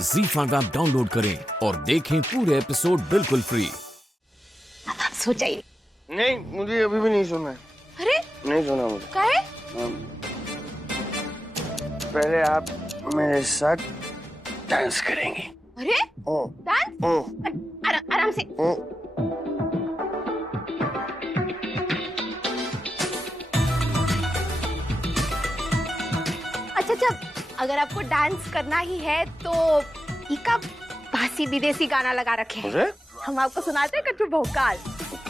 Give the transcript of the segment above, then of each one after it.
ZEE5 app download करें और देखें पूरे एपिसोड बिल्कुल फ्री। सो जाइए। नहीं, मुझे अभी भी नहीं सुना है। अरे नहीं सुना मुझे। काहे? पहले आप मेरे साथ डांस करेंगी। अरे डांस? आराम से। अच्छा, अगर आपको डांस करना ही है तो इका बासी विदेशी गाना लगा रखे हैं। हम आपको सुनाते हैं कच्चू भौकाल।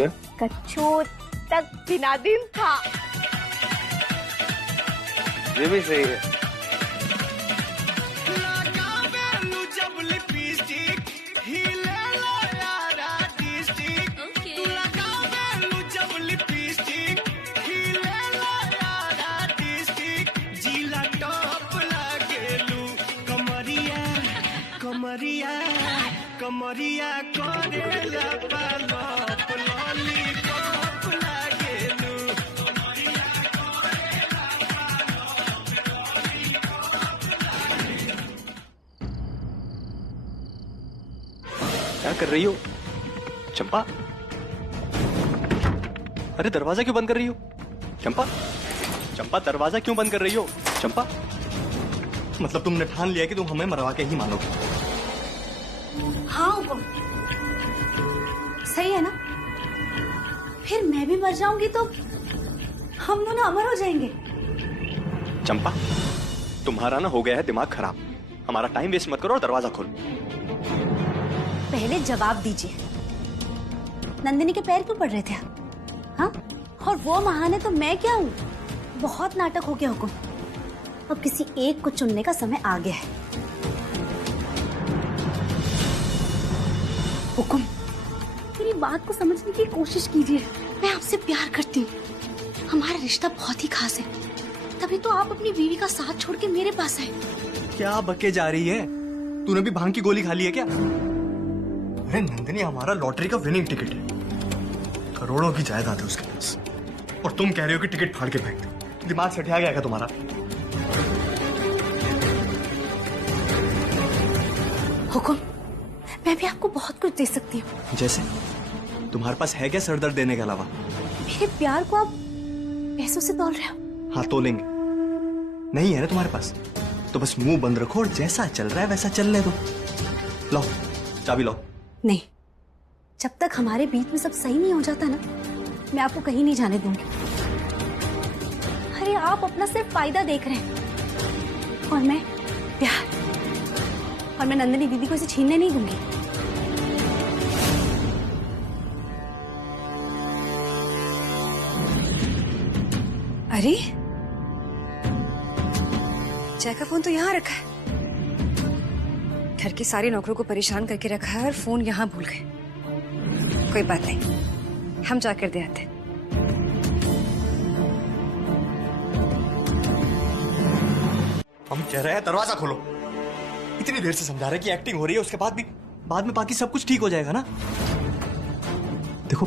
कच्चू तक बिना दिन था। ये भी सही है। कमरिया करेला पालप लॉलीपॉप लागेलू। क्या कर रही हो चंपा? अरे दरवाजा क्यों बंद कर रही हो चंपा? चंपा दरवाजा क्यों बंद कर रही हो चंपा? मतलब तुमने ठान लिया कि तुम हमें मरवा के ही मानोगे? हाँ हुकुम, सही है ना? फिर मैं भी मर जाऊंगी तो हम दोनों अमर हो जाएंगे। चंपा तुम्हारा ना हो गया है दिमाग खराब। हमारा टाइम वेस्ट मत करो और दरवाजा खोलो। पहले जवाब दीजिए, नंदिनी के पैर क्यों पड़ रहे थे? हाँ, और वो महान है तो मैं क्या हूँ? बहुत नाटक हो गया हुकुम, अब किसी एक को चुनने का समय आ गया है। हुकुम, मेरी बात को समझने की कोशिश कीजिए। मैं आपसे प्यार करती हूँ, हमारा रिश्ता बहुत ही खास है, तभी तो आप अपनी बीवी का साथ छोड़ के मेरे पास आए। क्या बके जा रही है? तूने भी भांग की गोली खा ली है क्या? अरे नंदिनी हमारा लॉटरी का विनिंग टिकट है, करोड़ों की जायदाद है उसके पास, और तुम कह रहे हो कि टिकट फाड़ के फेंक दो। दिमाग सठिया गया क्या तुम्हारा? हुकुम, मैं भी आपको बहुत कुछ दे सकती हूँ। जैसे? तुम्हारे पास है क्या सर दर्द देने के अलावा? मेरे प्यार को आप पैसों से तौल रहे हो? हाँ तोलेंगे। नहीं है ना तुम्हारे पास तो बस मुंह बंद रखो और जैसा चल रहा है वैसा चलने दो। लो चाबी लो। नहीं, जब तक हमारे बीच में सब सही नहीं हो जाता ना, मैं आपको कहीं नहीं जाने दूंगी। अरे आप अपना सिर्फ फायदा देख रहे हैं और मैं प्यार, और मैं नंदिनी दीदी को इसे छीनने नहीं दूंगी। अरे जय का फोन तो यहाँ रखा है। घर के सारे नौकरों को परेशान करके रखा है और फोन यहाँ भूल गए। कोई बात नहीं, हम जाकर दे आते। हम कह रहे हैं दरवाजा खोलो। इतनी देर से समझा रहे हैं कि एक्टिंग हो रही है, उसके बाद में बाकी सब कुछ ठीक हो जाएगा ना? देखो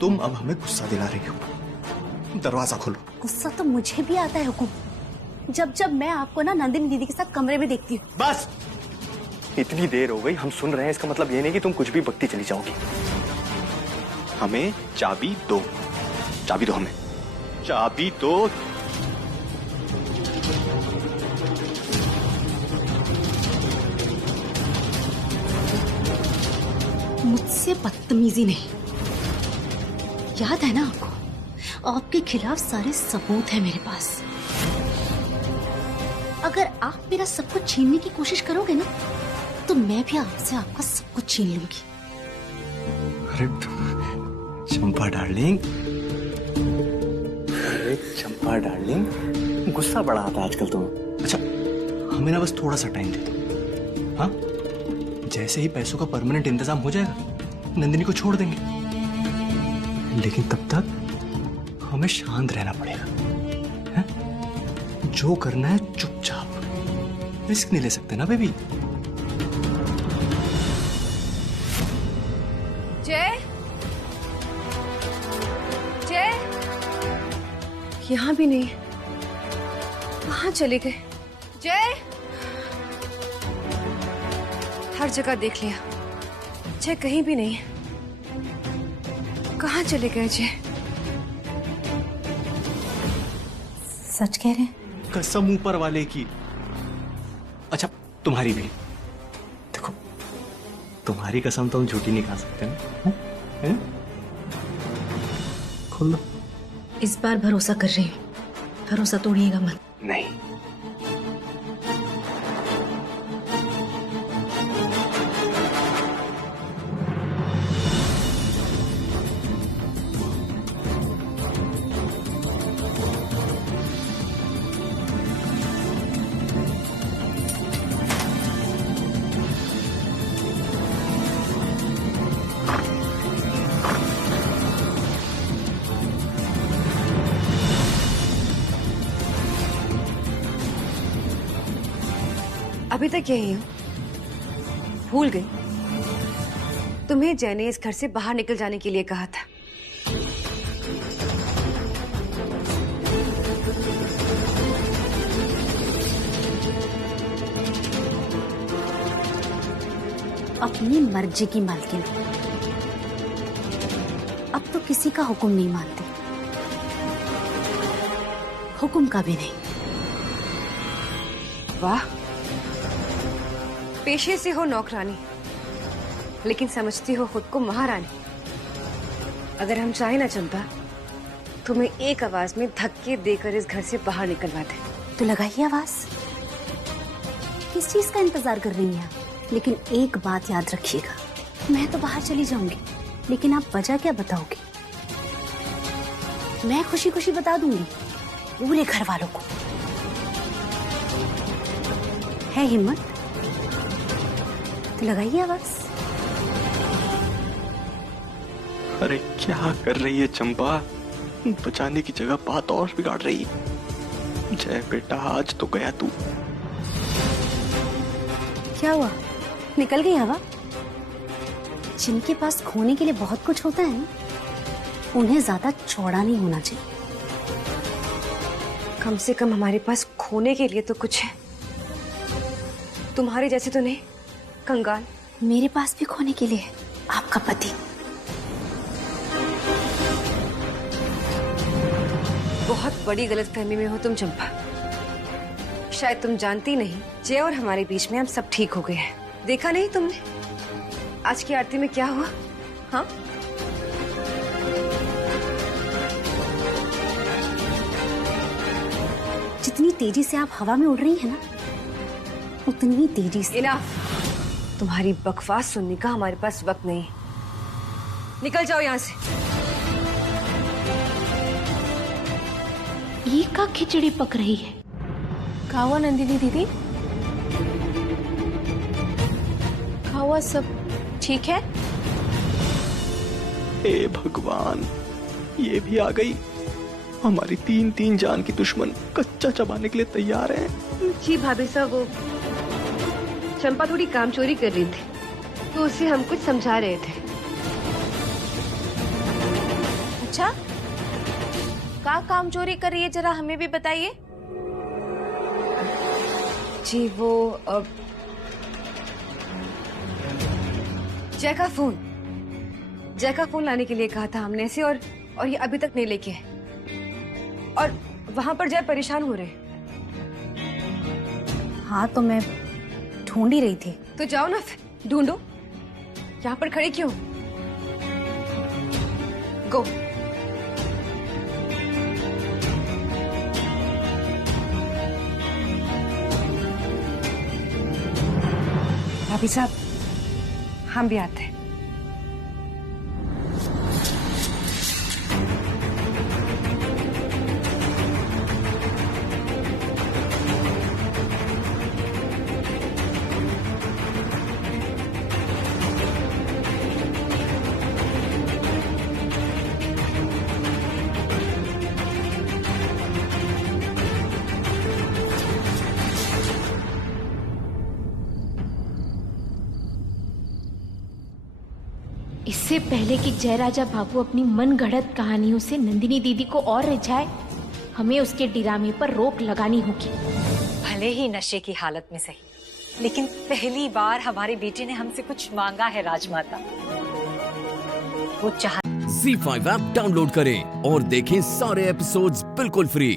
तुम अब हमें गुस्सा दिला रही हो। दरवाजा खोलो। गुस्सा तो मुझे भी आता है हुकुम, जब मैं आपको ना नंदिनी दीदी के साथ कमरे में देखती हूँ। बस इतनी देर हो गई, हम सुन रहे हैं। इसका मतलब ये नहीं कि तुम कुछ भी बकती चली जाओगी। हमें चाबी दो, चाबी दो, हमें चाबी दो। मुझसे बदतमीजी नहीं, याद है ना आपको? आपके खिलाफ सारे सबूत है मेरे पास। अगर आप मेरा सब कुछ छीनने की कोशिश करोगे ना, तो मैं भी आपसे आपका सब कुछ छीन लूंगी। अरे चंपा डार्लिंग, अरे चंपा डार्लिंग, गुस्सा बड़ा आता है आजकल तुम। अच्छा हमें ना बस थोड़ा सा टाइम दे दो। हाँ, जैसे ही पैसों का परमानेंट इंतजाम हो जाएगा नंदिनी को छोड़ देंगे, लेकिन तब तक हमें शांत रहना पड़ेगा। है? जो करना है चुपचाप, रिस्क नहीं ले सकते ना बेबी। जय, जय यहाँ भी नहीं, कहाँ चले गए? जय, हर जगह देख लिया, जय कहीं भी नहीं है। कहाँ चले गए जय? सच कह रहे हैं? कसम ऊपर वाले की। अच्छा तुम्हारी भी। देखो तुम्हारी कसम तो हम झूठी नहीं खा सकते ना। हैं? खोल दो। इस बार भरोसा कर रही हूँ, भरोसा तोड़िएगा मत। नहीं। अभी तक यही हो? भूल गई? तुम्हें जय ने इस घर से बाहर निकल जाने के लिए कहा था। अपनी मर्जी की मालकिन, अब तो किसी का हुक्म नहीं मानते, हुक्म का भी नहीं। वाह, पेशे से हो नौकरानी, लेकिन समझती हो खुद को महारानी। अगर हम चाहे ना चंपा, तुम्हें एक आवाज में धक्के देकर इस घर से बाहर निकलवा दे। तो लगाइए आवाज। किस चीज का इंतजार कर रही हैं आप? लेकिन एक बात याद रखिएगा, मैं तो बाहर चली जाऊंगी, लेकिन आप वजह क्या बताओगे? मैं खुशी खुशी बता दूंगी पूरे घर वालों को। है हिम्मत? तो लगाइए आवाज। अरे क्या कर रही है चंपा? बचाने की जगह बात और बिगाड़ रही है। जय बेटा आज तो गया तू। क्या हुआ? निकल गई हवा? जिनके पास खोने के लिए बहुत कुछ होता है, उन्हें ज्यादा चौड़ा नहीं होना चाहिए। कम से कम हमारे पास खोने के लिए तो कुछ है। तुम्हारे जैसे तो नहीं कंगाल। मेरे पास भी खोने के लिए है, आपका पति। बहुत बड़ी गलतफहमी में हो तुम चंपा। शायद तुम जानती नहीं, जय और हमारे बीच में अब सब ठीक हो गए हैं। देखा नहीं तुमने आज की आरती में क्या हुआ? हाँ, जितनी तेजी से आप हवा में उड़ रही हैं ना, उतनी ही तेजी से। इनफ। तुम्हारी बकवास सुनने का हमारे पास वक्त नहीं। निकल जाओ यहाँ से। ये का खिचड़ी पक रही है? क्या हुआ नंदिनी दीदी? क्या हुआ? सब ठीक है? हे भगवान, ये भी आ गई। हमारी तीन जान की दुश्मन कच्चा चबाने के लिए तैयार हैं। जी भाभी साहब, वो चंपा थोड़ी काम चोरी कर रही थी, तो उसे हम कुछ समझा रहे थे। अच्छा, क्या काम चोरी कर रही है, जरा हमें भी बताइए। जी वो जय का फोन लाने के लिए कहा था हमने से, और ये अभी तक नहीं लेके है। और वहां पर जय परेशान हो रहे। हाँ तो मैं ढूंढ ही रही थी। तो जाओ ना फिर ढूंढो, यहाँ पर खड़े क्यों? गो। भाभी साहब, हम भी आते हैं। इससे पहले कि जयराजा बाबू अपनी मन गढ़ंत कहानियों से नंदिनी दीदी को और रिझाए, हमें उसके डिरामे पर रोक लगानी होगी। भले ही नशे की हालत में सही, लेकिन पहली बार हमारे बेटे ने हमसे कुछ मांगा है राजमाता। वो चाह ZEE5 ऐप डाउनलोड करें और देखें सारे एपिसोड्स बिल्कुल फ्री।